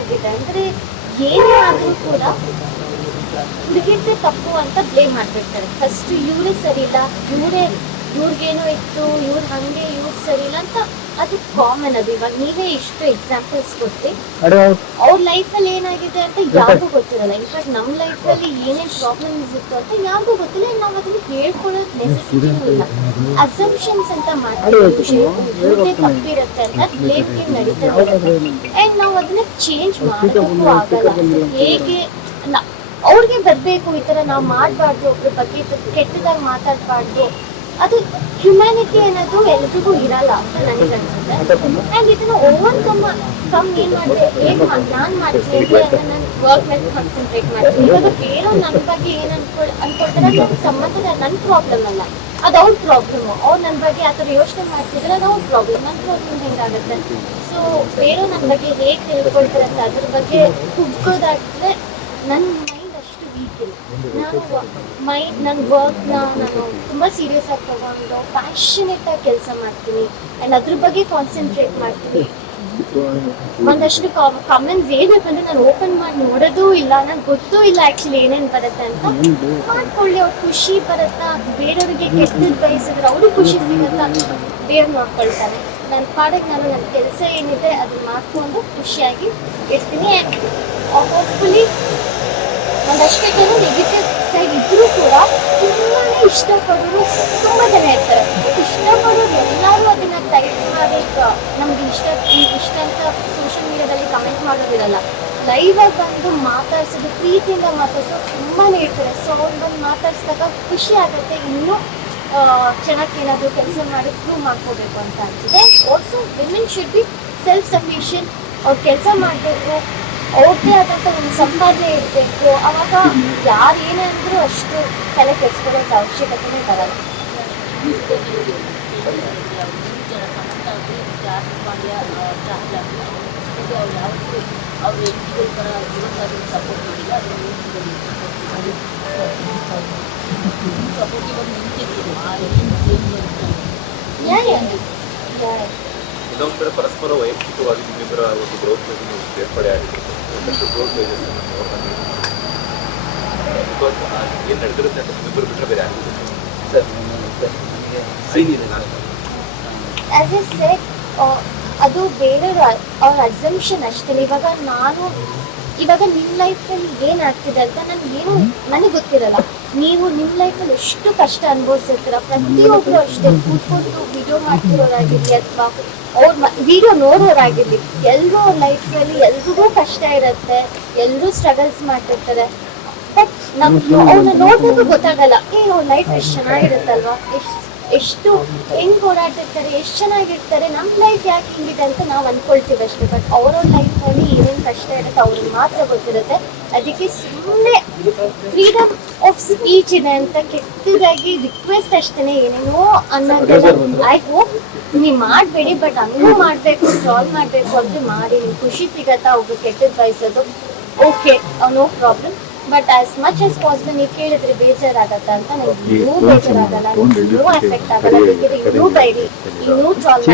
ಏನಾಗಿದೆ ಅಂದ್ರೆ ಏನೇ ಆದ್ರೂ ಕೂಡ ಹುಡುಗಿರ್ದೆ ತಪ್ಪು ಅಂತ ಬ್ಲೇಮ್ ಮಾಡ್ಬಿಡ್ತಾರೆ. ಫಸ್ಟ್ ಇವರೇ ಸರಿ ಇಲ್ಲ, ಇವ್ರಿಗೇನೋ ಇತ್ತು, ಇವ್ರು ಹಂಗೆ, ಇವ್ರು ಸರಿ ಇಲ್ಲ ಅಂತ. ಅದು ಕಾಮನ್. ಅದು ಇವಾಗ ನೀವೇ ಇಷ್ಟು ಎಕ್ಸಾಂಪಲ್ಸ್ ಕೊಟ್ಟು ಅವ್ರ ಲೈಫಲ್ಲಿ ಏನಾಗಿದೆ ಅಂತ ಯಾರಿಗೂ ಗೊತ್ತಿರಲ್ಲ. ಇನ್ಫ್ಯಾಕ್ಟ್ ನಮ್ಮ ಲೈಫಲ್ಲಿ ಏನೇನು ಪ್ರಾಬ್ಲಮ್ಸ್ ಇತ್ತು ಅಂತ ಯಾರಿಗೂ ಗೊತ್ತಿಲ್ಲ. ನಾವು ಅದನ್ನ ಹೇಳ್ಕೊಳ್ಳೋದು ನೆಸೆಸಿಟಿನೂ ಇಲ್ಲ. ಅಸಂಪ್ಷನ್ಸ್ ಅಂತ ಮಾಡ್ತೀವಿ. ಇವ್ರದೇ ತಪ್ಪಿರುತ್ತೆ ಅಂತ ಬ್ಲೇಮ್ ಗೇಮ್ ನಡೀತಾ ಇರುತ್ತೆ. ಆ್ಯಂಡ್ ನಾವು ಅದನ್ನ ಚೇಂಜ್ ಮಾಡೋದಕ್ಕೂ ಆಗಲ್ಲ. ಹೇಗೆ ಅವ್ರಿಗೆ ಬರಬೇಕು, ಈ ಥರ ನಾವು ಮಾಡಬಾರ್ದು, ಒಬ್ರ ಬಗ್ಗೆ ಕೆಟ್ಟದಾಗಿ ಮಾತಾಡಬಾರ್ದು. ಅದು ಹ್ಯುಮ್ಯಾನಿಟಿ ಅನ್ನೋದು ಎಲ್ರಿಗೂ ಇರಲ್ಲ ಅಂತ ನನಗೆ ಅನ್ಸುತ್ತೆ. ಆ್ಯಂಡ್ ಇದನ್ನ ಓವರ್ಕಮ್ ಏನು ಮಾಡಿದೆ, ಹೇಗೆ ನಾನು ಮಾಡ್ತೀನಿ ಅಂದರೆ ನಾನು ವರ್ಕ್ ಮೇಲೆ ಕಾನ್ಸಂಟ್ರೇಟ್ ಮಾಡ್ತೀನಿ. ಇವಾಗ ಬೇರೆ ನನ್ನ ಬಗ್ಗೆ ಏನು ಅನ್ಕೊಳ್ತಾರೆ, ನನ್ನ ಸಂಬಂಧದ ನನ್ನ ಪ್ರಾಬ್ಲಮ್ ಅಲ್ಲ, ಅದು ಅವ್ರ ಪ್ರಾಬ್ಲಮ್ಮು. ಅವ್ರು ನನ್ನ ಬಗ್ಗೆ ಆ ಥರ ಯೋಚನೆ ಮಾಡ್ತಿದ್ರೆ ಅದು ಅವ್ರ ಪ್ರಾಬ್ಲಮ್. ನನ್ನ ಪ್ರಾಬ್ಲಮ್ ಹೆಂಗಾಗುತ್ತೆ. ಸೊ ಬೇರೆ ನನ್ನ ಬಗ್ಗೆ ಹೇಗೆ ತಿಳ್ಕೊಳ್ತಾರೆ ಅಂತ ಅದ್ರ ಬಗ್ಗೆ ಕುಗ್ಗೋದಾಗಿದ್ರೆ ನನ್ನ ಮೈಂಡ್ ಅಷ್ಟು ವೀಕ್ ಇಲ್ಲ. ನನ್ನ ವರ್ಕ್ನ ನಾನು ತುಂಬ ಸೀರಿಯಸ್ ಆಗಿ ತಗೊಂಡು ಪ್ಯಾಷನೇಟ್ ಆಗಿ ಕೆಲಸ ಮಾಡ್ತೀನಿ ಆ್ಯಂಡ್ ಅದ್ರ ಬಗ್ಗೆ ಕಾನ್ಸಂಟ್ರೇಟ್ ಮಾಡ್ತೀನಿ. ಒಂದಷ್ಟು ಕಾಮೆಂಟ್ಸ್ ಏನೇ ಬಂದರೆ ನಾನು ಓಪನ್ ಮಾಡಿ ನೋಡೋದೂ ಇಲ್ಲ. ನಂಗೆ ಗೊತ್ತೂ ಇಲ್ಲ ಆ್ಯಕ್ಚುಲಿ ಏನೇನು ಬರುತ್ತೆ ಅಂತ. ಮಾಡ್ಕೊಳ್ಳಿ, ಅವ್ರು ಖುಷಿ ಬರುತ್ತಾ, ಬೇರೆಯವ್ರಿಗೆ ಕೆಟ್ಟದ್ದು ಬಯಸಿದ್ರೆ ಅವ್ರಿಗೆ ಖುಷಿ ಸಿಗುತ್ತಾ, ದೇವ್ರು ನೋಡ್ಕೊಳ್ತಾರೆ. ನನ್ನ ಪಾಡಿಗೆ ನಾನು ನನ್ನ ಕೆಲಸ ಏನಿದೆ ಅದನ್ನ ಮಾಡ್ಕೊಂಡು ಖುಷಿಯಾಗಿ ಇರ್ತೀನಿ. ಹೋಪ್ಫುಲಿ ಒಂದಷ್ಟೇ ಕೆಲವು ನೆಗೆಟಿವ್ ಸೈಡ್ ಇದ್ರೂ ಕೂಡ ತುಂಬಾ ಇಷ್ಟಪಡೋರು ತುಂಬ ಜನ ಇರ್ತಾರೆ. ಇಷ್ಟಪಡೋರು ಎಲ್ಲರೂ ಅದನ್ನ ಟೈಪ್ ಮಾಡಿ ನಮ್ಗೆ ಇಷ್ಟ ಅಂತ ಸೋಷಿಯಲ್ ಮೀಡಿಯಾದಲ್ಲಿ ಕಮೆಂಟ್ ಮಾಡೋದಿರಲ್ಲ. ಲೈವ್ ಆಗಿ ಬಂದು ಮಾತಾಡ್ಸೋದು, ಪ್ರೀತಿಯಿಂದ ಮಾತಾಡ್ಸೋದು ತುಂಬಾ ಇರ್ತಾರೆ. ಸೊ ಅವ್ರು ಬಂದು ಮಾತಾಡ್ಸಿದಾಗ ಖುಷಿ ಆಗುತ್ತೆ. ಇನ್ನೂ ಚೆನ್ನಾಗಿ ಏನಾದರೂ ಕೆಲಸ ಮಾಡಿ ಪ್ರೂವ್ ಮಾಡ್ಕೋಬೇಕು ಅಂತ ಅನಿಸುತ್ತೆ. Also women should be self sufficient. ಅವ್ರು ಕೆಲಸ ಮಾಡಬೇಕು, ಅವ್ರದ್ದೇ ಆದಂಥ ಒಂದು ಸಂಪಾದನೆ ಇರಬೇಕು. ಆವಾಗ ಯಾರು ಏನೇ ಅಂದರೂ ಅಷ್ಟು ತಲೆ ಕೆಡಿಸ್ಕೊಳ್ಳೋಂಥ ಅವಶ್ಯಕತೆನೇ ಬರಲ್ಲ. ಇನ್ನೊಂದು ಕಡೆ ಪರಸ್ಪರ ವೈಯಕ್ತಿಕವಾಗಿ ನಿಮ್ಮಿಬ್ಬರ ಒಂದು ಗ್ರೋತ್ ಏರ್ಪಡೆ ಆಗಿದೆ. ಗ್ರೋತ್ ಏನು ನಡೆದಿರುತ್ತೆ ಅಂತ ನಿಮ್ಮಿಬ್ಬರು ಬಿಟ್ಟರೆ ಬೇರೆ ಆಗಿದೆ ಆಸ್ ಎ ಸೆಟ್ ಅದು ಬೇರೆಯವ್ರ ಅವ್ರ ಅಸಂಪ್ಷನ್ ಅಷ್ಟೇ. ಇವಾಗ ನಿಮ್ಮ ಲೈಫಲ್ಲಿ ಏನಾಗ್ತಿದೆ ಅಂತ ನನಗೆ ಗೊತ್ತಿರಲ್ಲ. ನೀವು ನಿಮ್ಮ ಲೈಫಲ್ಲಿ ಎಷ್ಟು ಕಷ್ಟ ಅನುಭವಿಸಿರ್ತೀರ. ಪ್ರತಿಯೊಬ್ಬರು ಅಷ್ಟೇ ಕೂತ್ಕೊಂಡು ವಿಡಿಯೋ ಮಾಡ್ತಿರೋರಾಗಿರಲಿ ಅಥವಾ ಅವ್ರ ವಿಡಿಯೋ ನೋಡೋರಾಗಿರಲಿ, ಎಲ್ಲರೂ ಅವ್ರ ಲೈಫಲ್ಲಿ ಎಲ್ರಿಗೂ ಕಷ್ಟ ಇರುತ್ತೆ, ಎಲ್ಲರೂ ಸ್ಟ್ರಗಲ್ಸ್ ಮಾಡ್ತಿರ್ತಾರೆ. ಬಟ್ ಅವ್ರನ್ನ ನೋಡ್ಬೇಕು ಗೊತ್ತಾಗಲ್ಲ, ಅವ್ರ ಲೈಫ್ ಎಷ್ಟು ಚೆನ್ನಾಗಿರುತ್ತಲ್ವಾ, ಎಷ್ಟು ಹೆಂಗೆ ಓಡಾಡ್ತಿರ್ತಾರೆ, ಎಷ್ಟು ಚೆನ್ನಾಗಿರ್ತಾರೆ, ನಮ್ಮ ಲೈಫ್ ಯಾಕೆ ಹಿಂಗಿದೆ ಅಂತ ನಾವು ಅಂದ್ಕೊಳ್ತೀವಿ ಅಷ್ಟೇ. ಬಟ್ ಅವ್ರವ್ರ ಲೈಫಲ್ಲಿ ಏನೇನು ಕಷ್ಟ ಇರುತ್ತೆ ಅವ್ರಿಗೆ ಮಾತ್ರ ಗೊತ್ತಿರುತ್ತೆ. ಅದಕ್ಕೆ ಸುಮ್ಮನೆ ಫ್ರೀಡಮ್ ಆಫ್ ಸ್ಪೀಚ್ ಇದೆ ಅಂತ ಕೆಟ್ಟದಾಗಿ ರಿಕ್ವೆಸ್ಟ್ ಅಷ್ಟೇ, ಏನೇನೋ ಅನ್ನೋದೆಲ್ಲ ಐ ಹೋಪ್ ನೀವು ಮಾಡಬೇಡಿ. ಬಟ್ ಹಂಗೂ ಮಾಡಬೇಕು, ಸಾಲ್ವ್ ಮಾಡಬೇಕು ಅಂದರೆ ಮಾಡಿ. ನಿಮ್ಗೆ ಖುಷಿ ಸಿಗತ್ತಾ ಒಬ್ಬರು ಕೆಟ್ಟದ್ದು ಬಯಸೋದು, okay, no problem. But as much as possible ನೀವು ಕೇಳಿದ್ರೆ ಬೇಜಾರಾಗತ್ತಾ ಅಂತ ನನಗೆ ಇನ್ನೂ ಬೇಜಾರಾಗಲ್ಲ, ಇನ್ನೂ ಎಫೆಕ್ಟ್ ಆಗಲ್ಲ. ಬೇಕಿದ್ರೆ ಇನ್ನೂ ಬೈರಿ, ಇನ್ನೂ ಸಾಲ್ವ್